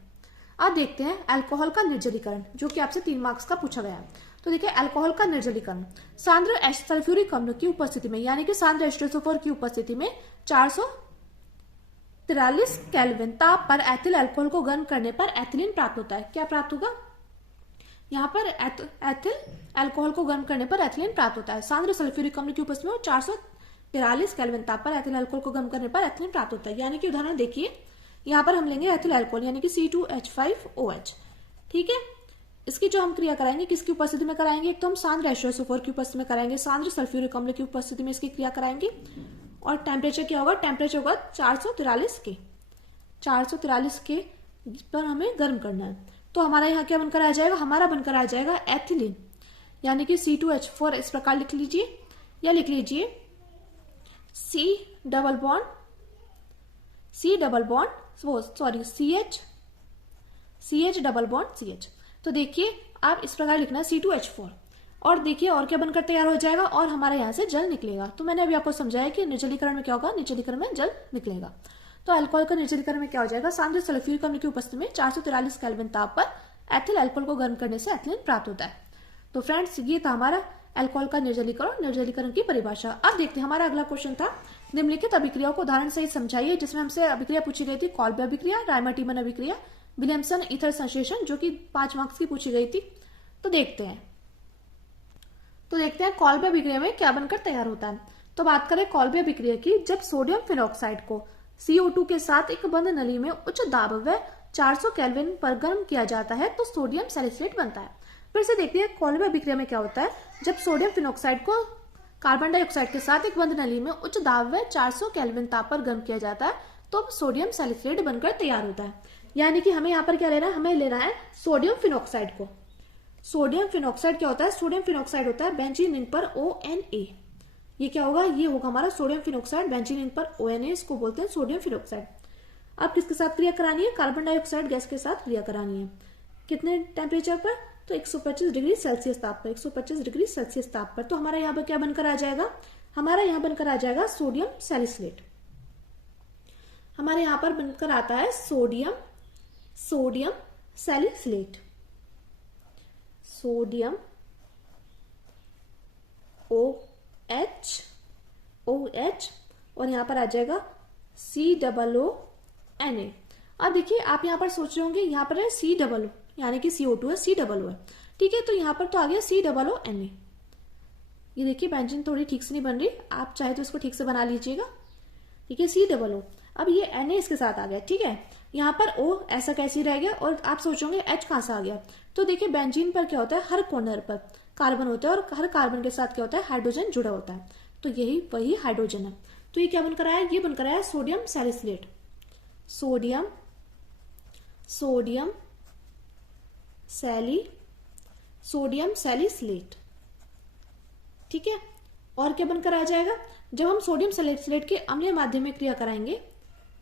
अब देखते हैं अल्कोहल का निर्जलीकरण, जो कि आपसे 3 मार्क्स का पूछा गया है। तो देखिए अल्कोहल का निर्जलीकरण सांद्र सल्फ्यूरिक अम्ल की उपस्थिति में यानी कि सांद्र H2SO4 की उपस्थिति में 443 केल्विन ताप पर एथिल अल्कोहल को गर्म करने पर एथिलीन प्राप्त होता है। क्या प्राप्त होगा? यहाँ पर एथिल अल्कोहल को गर्म करने पर एथिलीन प्राप्त होता है। सांद्र सल्फ्यूरिक अम्ल की उपस्थिति में 443 केल्विन ताप पर एथिल अल्कोहल को गर्म करने पर एथिलीन प्राप्त होता है। यानी कि उदाहरण देखिए, यहाँ पर हम लेंगे एथिल अल्कोहल यानी कि C2H5OH। ठीक है, इसकी जो हम क्रिया कराएंगे किसकी उपस्थिति में कराएंगे? एक तो हम सांद्र H2SO4 की उपस्थिति में कराएंगे, सांद्र सल्फ्यूरिक अम्ल की उपस्थिति में इसकी क्रिया कराएंगे। और टेम्परेचर क्या होगा? टेम्परेचर होगा 443 के पर हमें गर्म करना है। तो हमारा यहाँ क्या बनकर आ जाएगा? हमारा बनकर आ जाएगा एथिलीन यानी कि C2H4 इस प्रकार लिख लीजिए, या लिख लीजिए CH डबल बॉन्ड CH। तो देखिए आप इस प्रकार लिखना है C2H4, और देखिए और क्या बनकर तैयार हो जाएगा, और हमारे यहाँ से जल निकलेगा। तो मैंने अभी आपको समझाया कि निर्जलीकरण में क्या होगा, निर्जलीकरण में जल निकलेगा। तो अल्कोहल का निर्जलीकरण में क्या हो जाएगा? सांद्र सल्फ्यूरिक अम्ल की उपस्थिति में 443 केल्विन ताप पर एथिल अल्कोहल को गर्म करने से एथिलीन प्राप्त होता है। तो फ्रेंड्स ये था हमारा अल्कोहल का निर्जलीकरण की परिभाषा। अब देखते हैं हमारा अगला क्वेश्चन था निम्नलिखित अभिक्रियाओं को उदाहरण सहित समझाइए, जिसमें हमसे अभिक्रिया पूछी गई थी कॉल्बे अभिक्रिया, रायमर-टीमन अभिक्रिया, विलियमसन ईथर संश्लेषण, जो कि 5 मार्क्स की पूछी गई थी। तो देखते हैं कॉल्बे अभिक्रिया में क्या बनकर तैयार होता है। तो बात करें कॉल्बे अभिक्रिया की, जब सोडियम फिनॉक्साइड को CO2 के साथ एक बंद नली में उच्च दाब व 400 केल्विन पर गर्म किया जाता है तो सोडियम सैलिसिलेट बनता है। फिर से देखते हैं कॉल्बे अभिक्रिया में क्या होता है। जब सोडियम फिनॉक्साइड को कार्बन डाइऑक्साइड के साथ एक बंद नली में उच्च दाब व 400 केल्विन ताप पर गर्म किया जाता है तो सोडियम सैलिसिलेट बनकर तैयार होता है। यानी कि हमें यहाँ पर क्या लेना है? हमें लेना है सोडियम फिनॉक्साइड को। सोडियम फिनॉक्साइड क्या होता है? सोडियम फिनॉक्साइड होता है बेंजीन रिंग पर ONA। ये क्या होगा? ये होगा हमारा सोडियम फिनॉक्साइड बेंजीन रिंग पर ONA, इसको बोलते हैं सोडियम फिनॉक्साइड। अब किसके साथ क्रिया करानी है? कार्बन डाइऑक्साइड गैस के साथ क्रिया करानी है। कितने टेम्परेचर पर? तो 125 डिग्री सेल्सियस ताप पर, 125 डिग्री सेल्सियस ताप पर। तो हमारा यहाँ पर क्या बनकर आ जाएगा? हमारा यहाँ बनकर आ जाएगा सोडियम सैलिसिलेट। हमारे यहाँ पर बनकर आता है सोडियम सैलिसिलेट, सोडियम OH और यहाँ पर आ जाएगा COONA। अब देखिए आप यहाँ पर सोच रहे होंगे यहाँ पर है COO यानी कि CO2 है, COO है। ठीक है, तो यहाँ पर तो आ गया COONA। ये देखिए बेंजीन थोड़ी ठीक से नहीं बन रही, आप चाहे तो इसको ठीक से बना लीजिएगा। ठीक है, COO। अब ये Na इसके साथ आ गया। ठीक है, यहाँ पर O ऐसा कैसे रह गया, और आप सोचोगे H कहाँ से आ गया। तो देखिए बेंजीन पर क्या होता है? हर कॉर्नर पर कार्बन होता है और हर कार्बन के साथ क्या होता है? हाइड्रोजन जुड़ा होता है। तो यही वही हाइड्रोजन है। तो ये क्या बनकर आया? ये बनकर आया सोडियम सैलिसिलेट, सोडियम सैलिसिलेट। ठीक है, और क्या बनकर आ जाएगा? जब हम सोडियम सैलिसिलेट के अम्लीय माध्यम में क्रिया कराएंगे,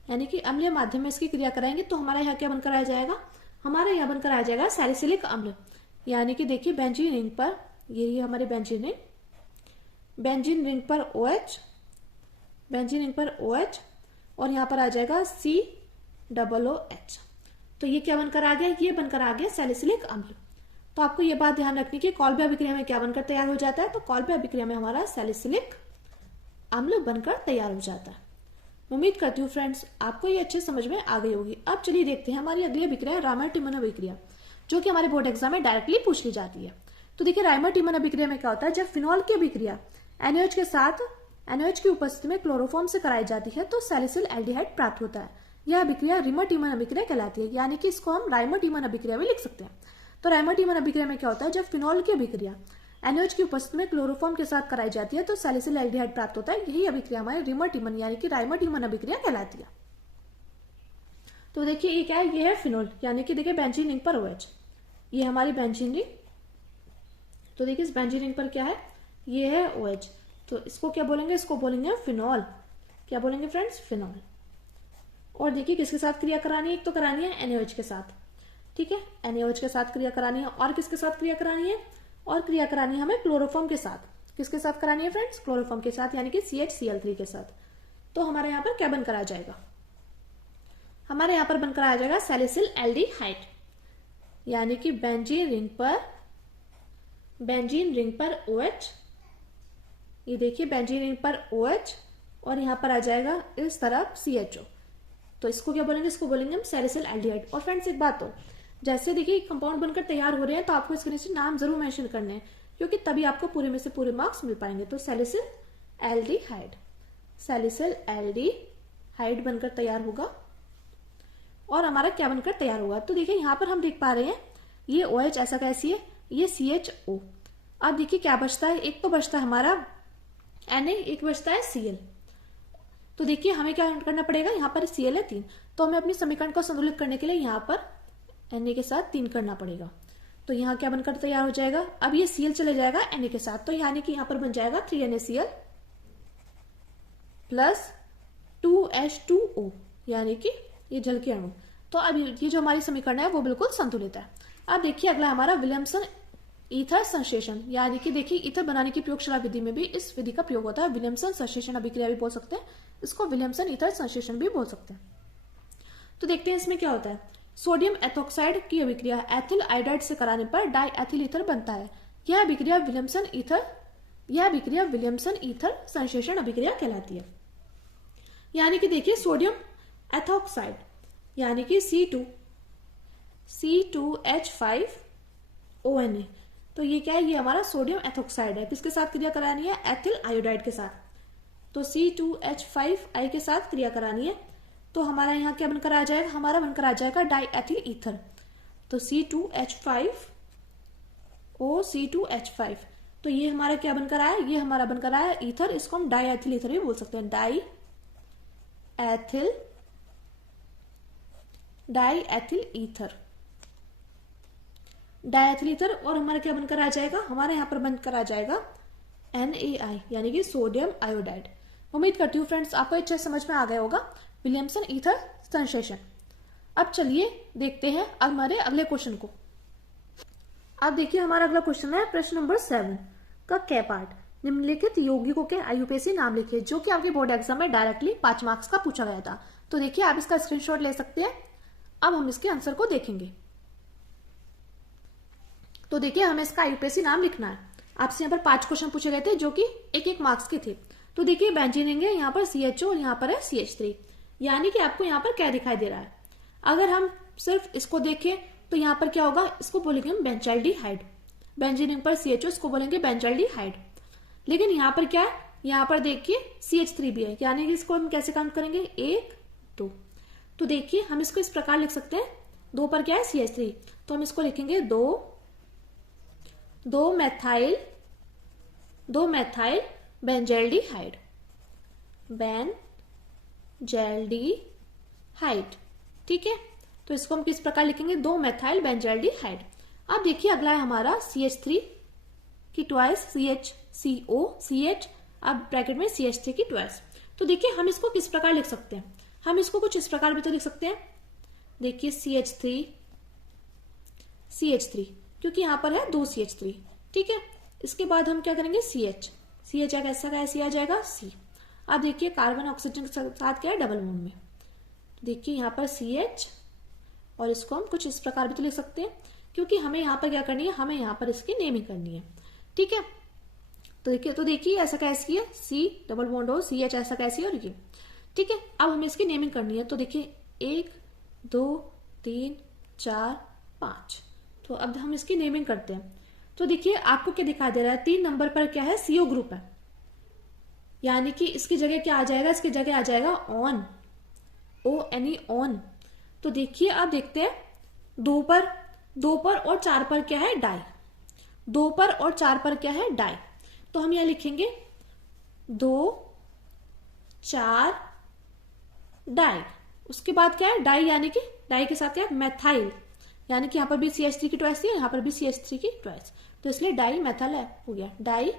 यानी कि अम्लीय माध्यम में इसकी क्रिया कराएंगे, तो हमारा यहाँ क्या बनकर आ जाएगा? हमारा यहाँ बनकर आ जाएगा सैलिसिलिक अम्ल। यानी कि देखिए बेंजीन रिंग पर, ये हमारे बेंजीन रिंग पर OH, और यहाँ पर आ जाएगा COOH। तो ये क्या बनकर आ गया? ये बनकर आ गया सैलिसिलिक अम्ल। तो आपको ये बात ध्यान रखनी कि कॉल्बे अभिक्रिया में क्या बनकर तैयार हो जाता है। तो कॉल्बे अभिक्रिया में हमारा सैलिसिलिक अम्ल बनकर तैयार हो जाता है। उम्मीद करती हूँ फ्रेंड्स आपको ये अच्छे समझ में आ गई होगी। अब चलिए देखते हैं हमारी अगली अभिक्रिया रायमर-टीमन अभिक्रिया, जो कि हमारे बोर्ड एग्जाम में डायरेक्टली पूछ ली जाती है। तो देखिए रायमर-टीमन अभिक्रिया में क्या होता है? जब फिनॉल की अभिक्रिया NaOH के साथ NaOH की उपस्थिति में क्लोरोफॉर्म से कराई जाती है तो सैलिसिल एल्डिहाइड प्राप्त होता है। यह अभिक्रिया रिमर-टीमन अभिक्रिया कहलाती है, यानी कि इसको हम रायमर-टीमन अभिक्रिया भी लिख सकते हैं। तो रायमर-टीमन अभिक्रिया में क्या होता है? जब फिनॉल की अभिक्रिया NaOH की उपस्थिति में क्लोरोफॉर्म के साथ कराई जाती है तो सैलिसिल एल्डिहाइड प्राप्त होता है। यही अभिक्रिया हमारे रिमर-टीमन यानी कि रायमर-टीमन अभिक्रिया कहलाती है। तो देखिए ये क्या है? ये है फिनॉल, यानी कि देखिए बेंजीन रिंग पर OH, ये हमारी बेंजीन रिंग। तो देखिए इस बेंजीन रिंग पर क्या है? ये है OH। तो इसको क्या बोलेंगे? इसको बोलेंगे फिनॉल। क्या बोलेंगे फ्रेंड्स? फिनॉल। और देखिए किसके साथ क्रिया करानी है? एक तो करानी है NaOH के साथ। ठीक है, NaOH के साथ क्रिया करानी है, और किसके साथ क्रिया करानी है? और क्रिया करानी है हमें क्लोरोफॉर्म के साथ। किसके साथ करानी है फ्रेंड्स? क्लोरोफॉर्म के साथ, यानी कि CHCl3 के साथ। तो हमारे यहाँ पर क्या बनकर आ जाएगा? हमारे यहाँ पर बनकर आ जाएगा सैलिसिल एल्डिहाइड, यानी कि बेंजीन रिंग पर बेंजीन रिंग पर OH, ये देखिए बेंजीन रिंग पर OH और यहाँ पर आ जाएगा इस तरफ CHO। तो इसको क्या बोलेंगे, इसको बोलेंगे हम सैलिसिल एल्डिहाइड। और फ्रेंड्स एक बात हो, जैसे देखिए कंपाउंड बनकर तैयार हो रहे हैं तो आपको इसके नीचे नाम जरूर मेंशन करने हैं, क्योंकि तभी आपको पूरे में से पूरे मार्क्स मिल पाएंगे। तो सैलिसिल एल्डिहाइड, सैलिसिल एल्डिहाइड बनकर तैयार होगा और हमारा क्या बनकर तैयार होगा। तो देखिए यहाँ पर हम देख पा रहे हैं ये OH ऐसा कैसी है, ये CHO। अब देखिए क्या बचता है, एक तो बचता है हमारा Na, एक बचता है Cl। तो देखिए हमें क्या करना पड़ेगा, यहाँ पर Cl है 3, तो हमें अपनी समीकरण को संतुलित करने के लिए यहाँ पर Na के साथ 3 करना पड़ेगा। तो यहाँ क्या बनकर तैयार हो जाएगा, अब ये Cl चले जाएगा Na के साथ, तो यानी कि यहाँ पर बन जाएगा 3NaCl प्लस 2H2O, यानी कि ये जल के अणु। तो अब ये जो हमारी समीकरण है वो बिल्कुल संतुलित है। अब देखिए अगला हमारा विलियमसन ईथर संश्लेषण, यानी कि देखिए ईथर बनाने की प्रयोगशाला विधि में भी इस विधि का प्रयोग होता है। विलियमसन संश्लेषण अभिक्रिया भी बोल सकते हैं इसको, विलियमसन ईथर संश्लेषण भी बोल सकते हैं। तो देखते हैं इसमें क्या होता है। सोडियम एथोक्साइड की अभिक्रिया एथिल आयोडाइड से कराने पर डाई एथिल ईथर बनता है। यह अभिक्रिया विलियमसन ईथर संश्लेषण अभिक्रिया कहलाती है। यानी कि देखिए सोडियम एथोक्साइड यानी कि C2H5ONa, तो ये क्या है, ये हमारा सोडियम एथोक्साइड है। किसके साथ क्रिया करानी है, एथिल आयोडाइड के साथ। तो C2H5I के साथ क्रिया करानी है, तो हमारा यहाँ क्या बनकर आ जाएगा, हमारा बनकर आ जाएगा डाई एथिल ईथर। तो C2H5O, तो ये हमारा क्या बनकर आया, ये हमारा बनकर आया ईथर। इसको हम डाई एथिल ईथर भी बोल सकते हैं, डाई एथिल ईथर। और हमारा क्या बनकर आ जाएगा, हमारे यहाँ पर बनकर आ जाएगा NaI, यानी कि सोडियम आयोडाइड। उम्मीद करती हूँ फ्रेंड्स आपको अच्छे समझ में आ गया होगा विलियमसन ईथर संश्लेषण। अब चलिए देखते हैं हमारे अगले क्वेश्चन को। अब देखिए हमारा अगला क्वेश्चन है प्रश्न नंबर 7 का क पार्ट। निम्नलिखित यौगिकों के IUPAC नाम लिखिए, जो कि आपके बोर्ड एग्जाम में डायरेक्टली 5 मार्क्स का पूछा गया था। तो देखिए आप इसका स्क्रीनशॉट ले सकते हैं। अब हम इसके आंसर को देखेंगे। तो देखिए हमें इसका IUPAC नाम लिखना है। आपसे यहाँ पर 5 क्वेश्चन पूछे गए थे जो कि 1-1 मार्क्स के थे। तो देखिए बेंजीन रिंग है, यहाँ पर CHO और यहाँ पर है CH3, यानी कि आपको यहाँ पर क्या दिखाई दे रहा है। अगर हम सिर्फ इसको देखें तो यहाँ पर क्या होगा, इसको बोलेंगे हम बेंजाल्डिहाइड। बेंजीन रिंग पर CHO, इसको बोलेंगे बेंजाल्डिहाइड। लेकिन यहाँ पर क्या है, यहाँ पर देखिए CH3 भी है, यानी कि इसको हम कैसे काउंट करेंगे, 1 2। तो देखिए हम इसको इस प्रकार लिख सकते हैं, 2 पर क्या है CH3, तो हम इसको लिखेंगे 2 मैथाइल बेंजाल्डिहाइड, ठीक है। तो इसको हम किस प्रकार लिखेंगे, 2 मैथाइल बेंजाल्डिहाइड। अब देखिए अगला है हमारा CH3 की ट्वाइस CH, अब ब्रैकेट में CH3 की ट्वाइस। तो देखिए हम इसको किस प्रकार लिख सकते हैं, हम इसको कुछ इस प्रकार भी तो लिख सकते हैं। देखिए CH3, क्योंकि यहाँ पर है 2 CH3, ठीक है। इसके बाद हम क्या करेंगे, CH ऐसा कैसे आ जाएगा C। अब देखिए कार्बन ऑक्सीजन के साथ क्या है, डबल बॉन्ड में। देखिए यहाँ पर CH, और इसको हम कुछ इस प्रकार भी तो लिख सकते हैं, क्योंकि हमें यहाँ पर क्या करनी है, हमें यहाँ पर इसकी नेमिंग करनी है, ठीक है। तो देखिए ऐसा कैसी है, C डबल बॉन्ड हो, CH ऐसा कैसी है, और ये, ठीक है। अब हमें इसकी नेमिंग करनी है। तो देखिए 1 2 3 4 5, तो अब हम इसकी नेमिंग करते हैं। तो देखिए आपको क्या दिखाई दे रहा है, 3 नंबर पर क्या है, CO ग्रुप है, यानी कि इसकी जगह क्या आ जाएगा, इसकी जगह आ जाएगा ON, ON। तो देखिए अब देखते हैं 2 पर और 4 पर क्या है, डाई। 2 पर और 4 पर क्या है, डाई। तो हम यह लिखेंगे 2 4 डाई। उसके बाद क्या है, डाई, यानी कि डाई के साथ क्या है, मैथाइल, यानी कि यहाँ पर भी CH3 की ट्वाइस है, यहाँ पर भी CH3 की ट्वाइस, तो इसलिए डाई मैथाइल हो गया, डाई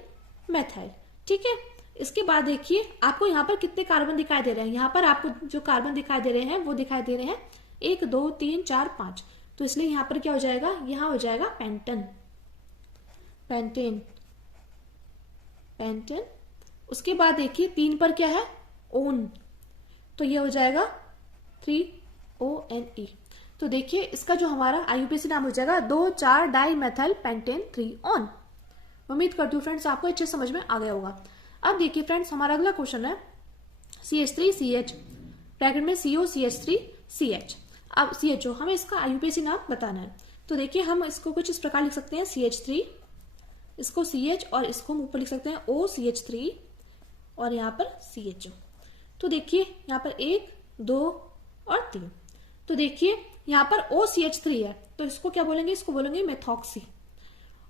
मैथाइल, ठीक है। इसके बाद देखिए आपको यहाँ पर कितने कार्बन दिखाई दे रहे हैं, यहाँ पर आपको जो कार्बन दिखाई दे रहे हैं वो दिखाई दे रहे हैं 1 2 3 4 5, तो इसलिए यहाँ पर क्या हो जाएगा, यहाँ हो जाएगा पेंटेन। उसके बाद देखिए 3 पर क्या है, ओन, तो ये हो जाएगा 3ONe। तो देखिए इसका जो हमारा IUPAC नाम हो जाएगा 2 4 डाई मैथाइल पेंटेन 3 ऑन। उम्मीद करती हूँ फ्रेंड्स आपको अच्छे समझ में आ गया होगा। अब देखिए फ्रेंड्स, हमारा अगला क्वेश्चन है CH3CH ब्रैकेट में CO CH3CH। अब CHO, हमें इसका IUPAC नाम बताना है। तो देखिए हम इसको कुछ इस प्रकार लिख सकते हैं, CH3, इसको CH और इसको हम ऊपर लिख सकते हैं OCH3 और यहाँ पर CHO। तो देखिए यहाँ पर 1, 2 और 3। तो देखिए यहाँ पर OCH3 है तो इसको क्या बोलेंगे, इसको बोलेंगे मेथॉक्सी।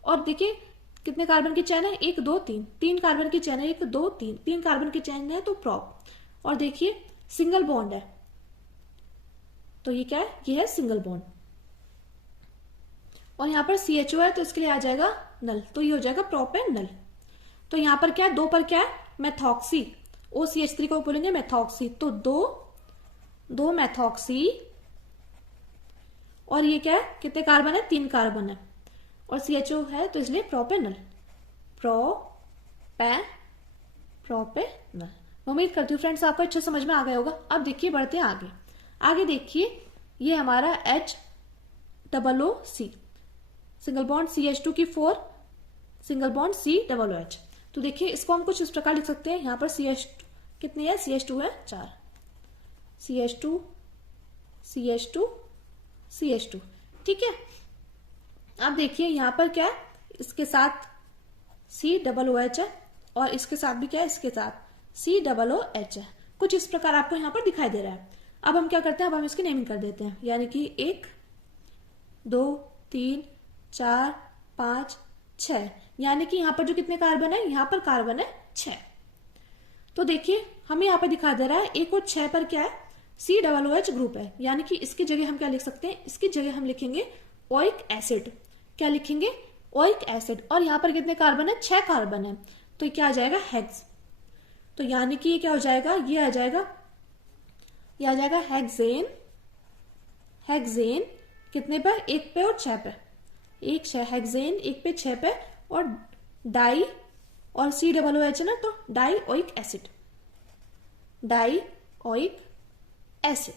और देखिए कितने कार्बन की चेन है, 1, 2, 3, 3 कार्बन की चेन है, 1, 2, 3, 3 कार्बन की चेन है तो प्रॉप। और देखिए सिंगल बॉन्ड है तो ये क्या है, ये है सिंगल बॉन्ड। और यहाँ पर CHO है तो इसके लिए आ जाएगा नल, तो ये हो जाएगा प्रॉप एंड नल। तो यहाँ पर क्या है, 2 पर क्या है, मेथॉक्सी। OCH3 को बोलेंगे मेथॉक्सी, तो 2 मेथॉक्सी। और ये क्या है, कितने कार्बन है, 3 कार्बन है और CHO है तो इसलिए प्रोपेनल, प्रोपेनल। उम्मीद करती हूँ फ्रेंड्स आपको अच्छे समझ में आ गया होगा। अब देखिए बढ़ते हैं आगे। आगे देखिए ये हमारा HOOC, सिंगल बॉन्ड CH2 की 4, सिंगल बॉन्ड COOH। तो देखिए इसको हम कुछ इस प्रकार लिख सकते हैं, यहाँ पर CH2 कितनी है, CH2 है 4, CH2 CH2 CH2, ठीक है। अब देखिए यहाँ पर क्या है, इसके साथ COOH है और इसके साथ भी क्या है, इसके साथ COOH है। कुछ इस प्रकार आपको यहाँ पर दिखाई दे रहा है। अब हम क्या करते हैं, अब हम इसकी नेमिंग कर देते हैं, यानी कि 1, 2, 3, 4, 5, 6, यानी कि यहाँ पर जो कितने कार्बन है, यहाँ पर कार्बन है 6। तो देखिए हमें यहाँ पर दिखा दे रहा है 1 और 6 पर क्या है, COOH ग्रुप है, यानी कि इसकी जगह हम क्या लिख सकते हैं, इसकी जगह हम लिखेंगे ओइक एसिड। क्या लिखेंगे, ओइक एसिड। और यहाँ पर कितने कार्बन है, 6 कार्बन है, तो क्या आ जाएगा, हेक्स। तो यानी कि ये क्या हो जाएगा, ये आ जाएगा हेक्सेन। हेक्सेन कितने पर, 1 पे और 6 पे, 1 6 हेक्सेन 1 पे 6 पे। और डाई और COOH है ना, तो die oic acid, die oic acid.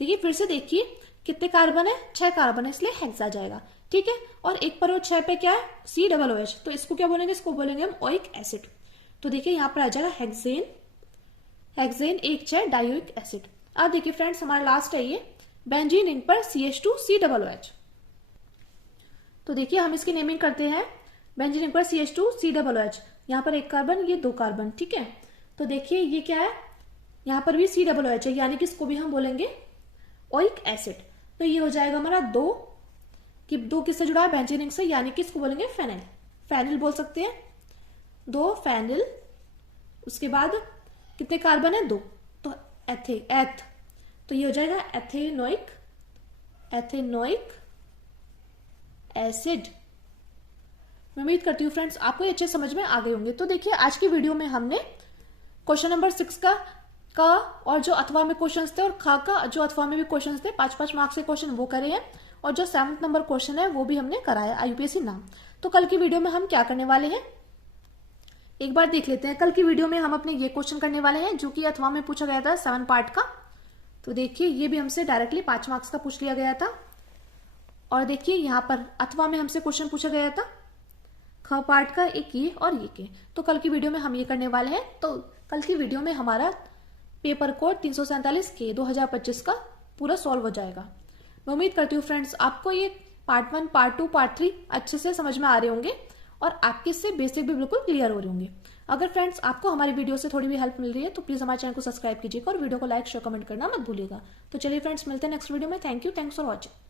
देखिए फिर से देखिए कितने कार्बन है, 6 कार्बन है, इसलिए हेक्स आ जाएगा, ठीक है। और 1 पर और 6 पे क्या है, COOH, तो इसको क्या बोलेंगे, इसको बोलेंगे हम ओइक एसिड। तो देखिए यहाँ पर आ जाएगा हेक्सेन 1 6 डाइओइक एसिड। अब देखिए फ्रेंड्स हमारा लास्ट है ये बेंजीन रिंग पर CH2 COOH। तो देखिए हम इसकी नेमिंग करते हैं, बेंजीन रिंग पर CH2 COOH, यहाँ पर 1 कार्बन, ये 2 कार्बन, ठीक है। तो देखिए ये क्या है, यहाँ पर भी COOH है, यानी कि इसको भी हम बोलेंगे ओइक एसिड। तो ये हो जाएगा हमारा 2 किससे जुड़ा है, बेंजीन रिंग से, यानी कि इसको बोलेंगे फेनिल, फेनिल बोल सकते हैं, 2 फेनिल। उसके बाद कितने कार्बन है, 2, तो एथ, तो ये हो जाएगा एथेनोइक एसिड। मैं उम्मीद करती हूँ फ्रेंड्स आपको अच्छे समझ में आ गए होंगे। तो देखिए आज की वीडियो में हमने क्वेश्चन नंबर 6 का और जो अथवा में क्वेश्चंस थे और खा का जो अथवा में भी क्वेश्चंस थे, 5-5 मार्क्स के क्वेश्चन वो करे हैं, और जो 7 नंबर क्वेश्चन है वो भी हमने कराया IUPAC नाम। तो कल की वीडियो में हम क्या करने वाले हैं, एक बार देख लेते हैं। कल की वीडियो में हम अपने ये क्वेश्चन करने वाले हैं जो कि अथवा में पूछा गया था 7 पार्ट का। तो देखिए ये भी हमसे डायरेक्टली 5 मार्क्स का पूछ लिया गया था। और देखिए यहाँ पर अथवा में हमसे क्वेश्चन पूछा गया था ख पार्ट का, एक ये और ये के। तो कल की वीडियो में हम ये करने वाले हैं। तो कल की वीडियो में हमारा पेपर कोड 347 के 2025 का पूरा सॉल्व हो जाएगा। मैं उम्मीद करती हूँ फ्रेंड्स आपको ये पार्ट 1, पार्ट 2, पार्ट 3 अच्छे से समझ में आ रहे होंगे और आपके इससे बेसिक भी बिल्कुल क्लियर हो रहे होंगे। अगर फ्रेंड्स आपको हमारी वीडियो से थोड़ी भी हेल्प मिल रही है तो प्लीज हमारे चैनल को सब्सक्राइब कीजिएगा और वीडियो को लाइक शेयर कमेंट करना मत भूलिएगा। तो चलिए फ्रेंड्स मिलते हैं नेक्स्ट वीडियो में। Thanks for watching.